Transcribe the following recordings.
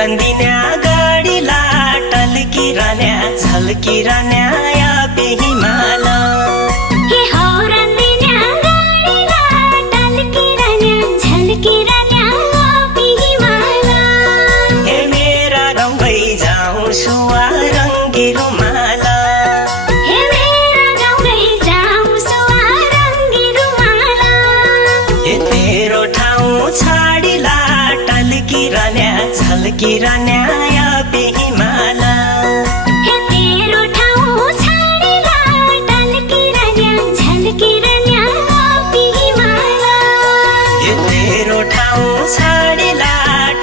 रंदिन्या गाडीला टलकिरण्या झलकिरण्या या हिमाला हे रंदिन्या गाडीला टलकिरण्या झलकिरण्या हिमाला हे मेरा गाउँ गइजाउँ सुवा रङ्गी रुमाला हे मेरा गाउँ गइजाउँ सुवा रङ्गी रुमाला हे तेरो ठाउँ छाडिला टलकिरण्या झलकिरण्या या हिमाला हे तेरो ठाउँ छाडिला टलकिरण्या झलकिरण्या हिमाला हे तेरो ठाउँ छाडिला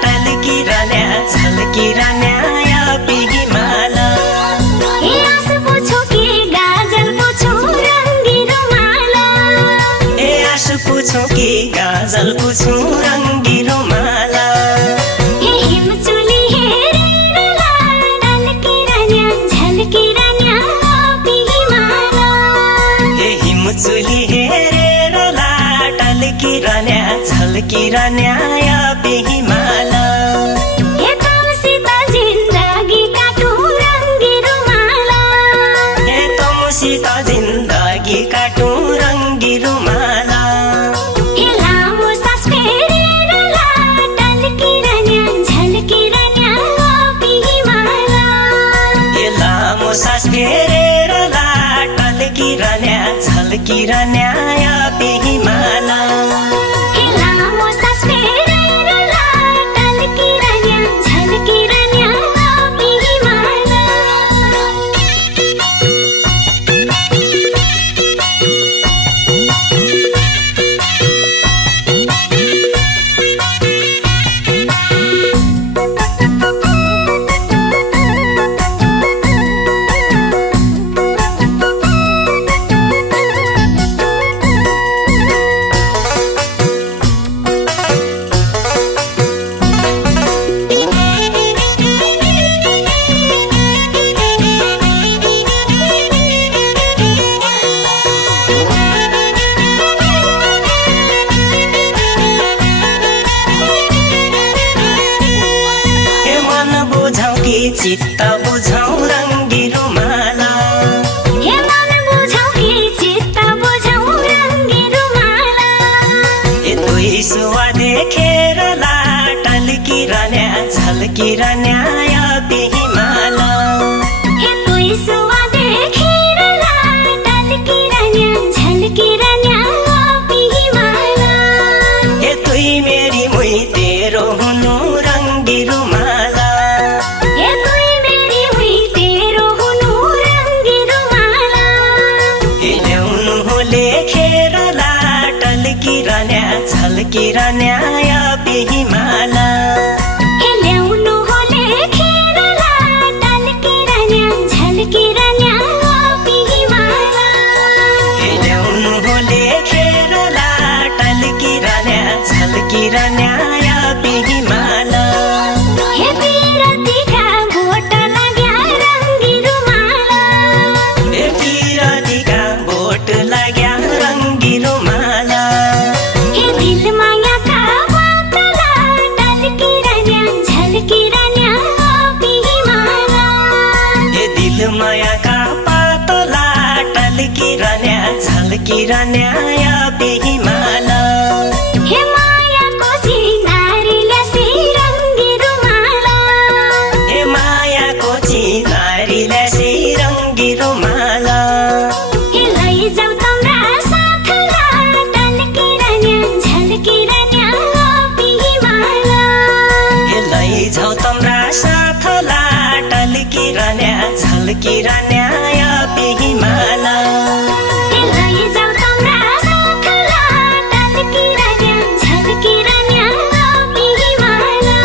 टलकिरण्या झलकिरण्या या हिमाला हे आँसु पुछौ कि गाजल पुछौ रङ्गी रुमाला हे आँसु पुछौ कि गाजल पुछौ रङ्गी रुमाला हे हिमचुली हेरेर टलकिरण्या झलकिरण्या हिमाला हे हिमचुली हेरेर टलकिरण्या झलकिरण्या या हिमाला हे तमसित जिन्दगी काटु रङ्गी रुमाला हे तमसित जिन्दगी काटु रङ्गी रुमाला हे लामो सास फेरेर टलकिरण्या झलकिरण्या हिमाला हे लामो सास फेरेर टलकिरण्या झलकिरण्या या हिमाला हे लामो सास फेरेर टलकिरण्या झलकिरण्या हिमाला हे मन बुझौ कि चित्त बुझौ रङ्गी रुमाला हे मन बुझौ कि चित्त बुझौ रङ्गी रुमाला हे दुई सुवा देखेर टलकिरण्या झलकिरण्या या हिमाला हे तुई सुवा देखेर टलकिरण्या झलकिरण्या हिमाला हे तुई मेरी मुई तेरो हुनु रङ्गी रुमाला हे तुई मेरी हुई तेरो हुनु रङ्गी रुमाला हे ल्याउनु हो लेखेर टलकिरण्या झलकिरण्या या हिमाला हे ल्याउनु हो लेखेर टलकिरण्या झलकिरण्या हिमाला हे ल्याउनु हो लेखेर टलकिरण्या झलकिरण्या या हिमाला हे पिरतीका भोट लाग्या रङ्गी रुमाला हे पिरतीका भोट लाग्या रङ्गी रुमाला हे दिल मायाका बातला टलकिरण्या झलकिरण्या हिमाला हे दिल मायाका पातला टलकिरण्या झलकिरण्या या हिमाला हे मायाको चिनारीले रङ्गी रुमाला हे मायाको चिनारीले रङ्गी रुमाला हे लैजाऊ तम्रा साथला टलकिरण्या झलकिरण्या हिमाला हे लैजाऊ तम्रा साथला टलकिरण्या झलकिरण्या या हिमाला हे लैजाऊ तम्रा साथला टलकिरण्या झलकिरण्या हिमाला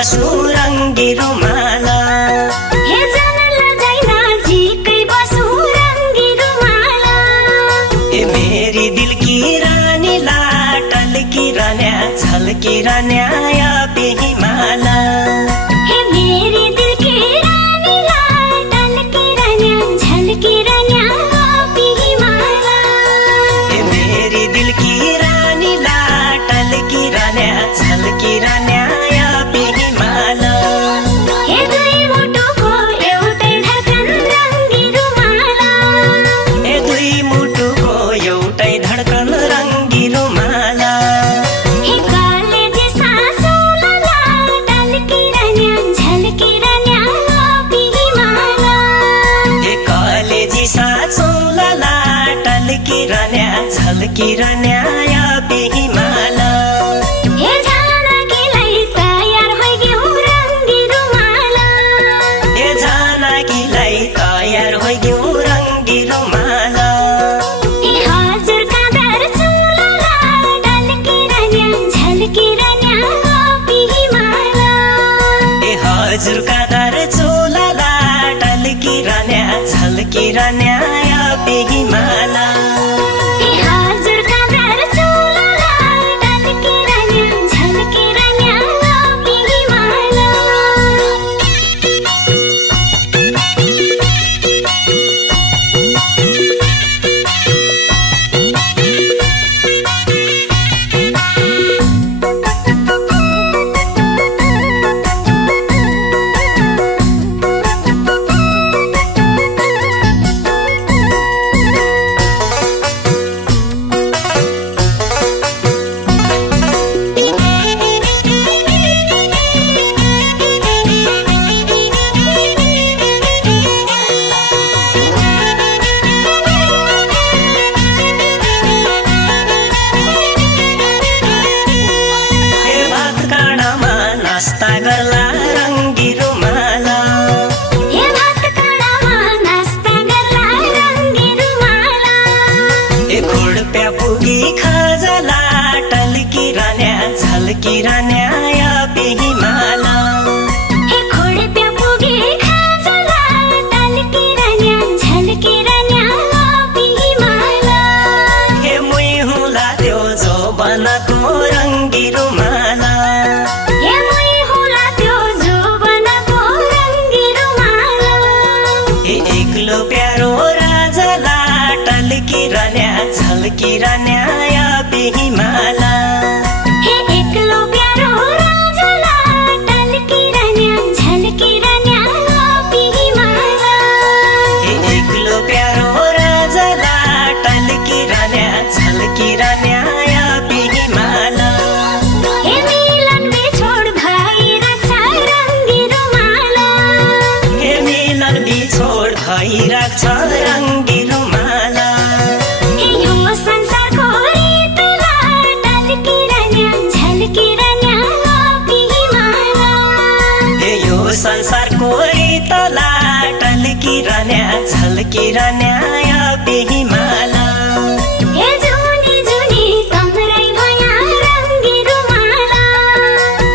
बसु रङ्गी रुमाला हे जानला जाइना झिकै बसु रङ्गी रुमाला ए मेरी दिल की रानी लाटल की रान्या झल्की रान्या या बेहिमाला हे मेरी दिल की रानी लाटल की रान्या झल्की रान्या बेहिमाला ए मेरी दिल की रानी लाटल की रान्या झल्की रान्या या बेहिमाला हे दुई मुटुको एउटै धडकन रङ्गी रुमाला ए दुई मुटुको एउटै धडकन रङ्गी रुमाला हे कलेजी सासुला लाटल की रान्या झल्की रान्या बेहिमाला ए कलेजी साँचौला लाटल की रान्या झल्की रान्या या बेहिमाला हे जानकीलाई तयार भइग्यौ रङ्गी रुमाला ए जानकीलाई तयार भइग्यौ रङ्गी रुमाला हे हजुर काँधर चुला लाटल की रान्या झल्की रान्या बेहिमाला ए हजुर काँधर चोला लाटल की रान्या झल्की रान्या या बेहिमाला हे हजुर काँधर चुला लाटल की रान्या झल्की रान्या बेहिमाला ए भात काँडामा नास्ता गर्ला रङ्गी रुमाला हे भात काँडामा नास्ता गर्ला रङ्गी रुमाला ए खोडप्या पुगी खाजा लाटल की रान्या झल्की रान्या या बेहिमाला हे खोडप्या पुगे खाजा लाटल की रान्या झल्की रान्या बेहिमाला हे मुई हुला त्यो जो बनाको रङ्गी रुमाला हे मुई होला त्यो जोबनको रङ्गी रुमाला ए एक्लो प्यारो राजा लाटल की रान्या झल्की रान्या या बेहिमाला हे एक्लो प्यारो राजा लाटल की रान्या झल्की रान्या बेहिमाला ए एक्लो प्यारो राजा लाटल की रान्या झल्की रान्या या बेहिमाला हे मिलन बिछोड भइरहेछ रङ्गी रुमाला हे मिलन बिछोड भइरहेछ रङ्गी रुमाला हे यो संसारको रीत लाटल की रान्या झल्की रान्या बेहिमाला ए यो संसारको रीत लाटल की रान्या झल्की रान्या या बेहिमाला हे जुनी जुनी तम्रै भया रङ्गी रुमाला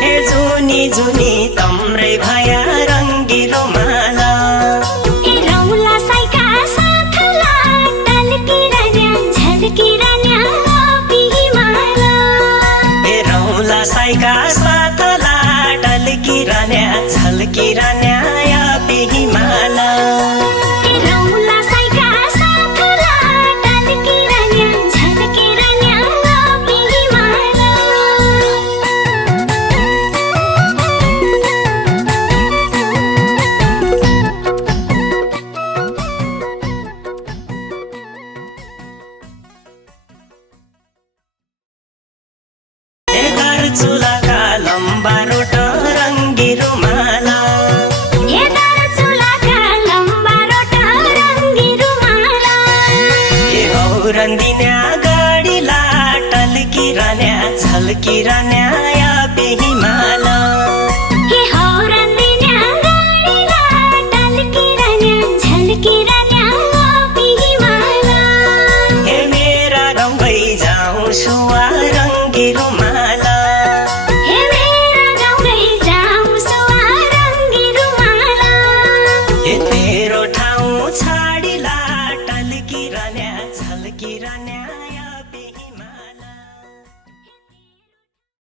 हे जुनी जुनी तम्रै भया रङ्गी रुमाला हे रौला साइका साथ लाटल की रान्या झल्की रान्या बेहिमाला ए रौला साइका साथ लाटल की रान्या झल्की रान्या या बेहिमाला हे रौला साइका साथ लाटल की रान्या झल्की रान्या बेहिमाला ए घर चुलाका लम्बा रोट रङ्गी रुमाला हे दार चुलाका लम्बा रोट रङ्गी रुमाला ए हौरन दिन्या गाडी लाटल की रान्या झल्की रान्या या बेहिमाला हे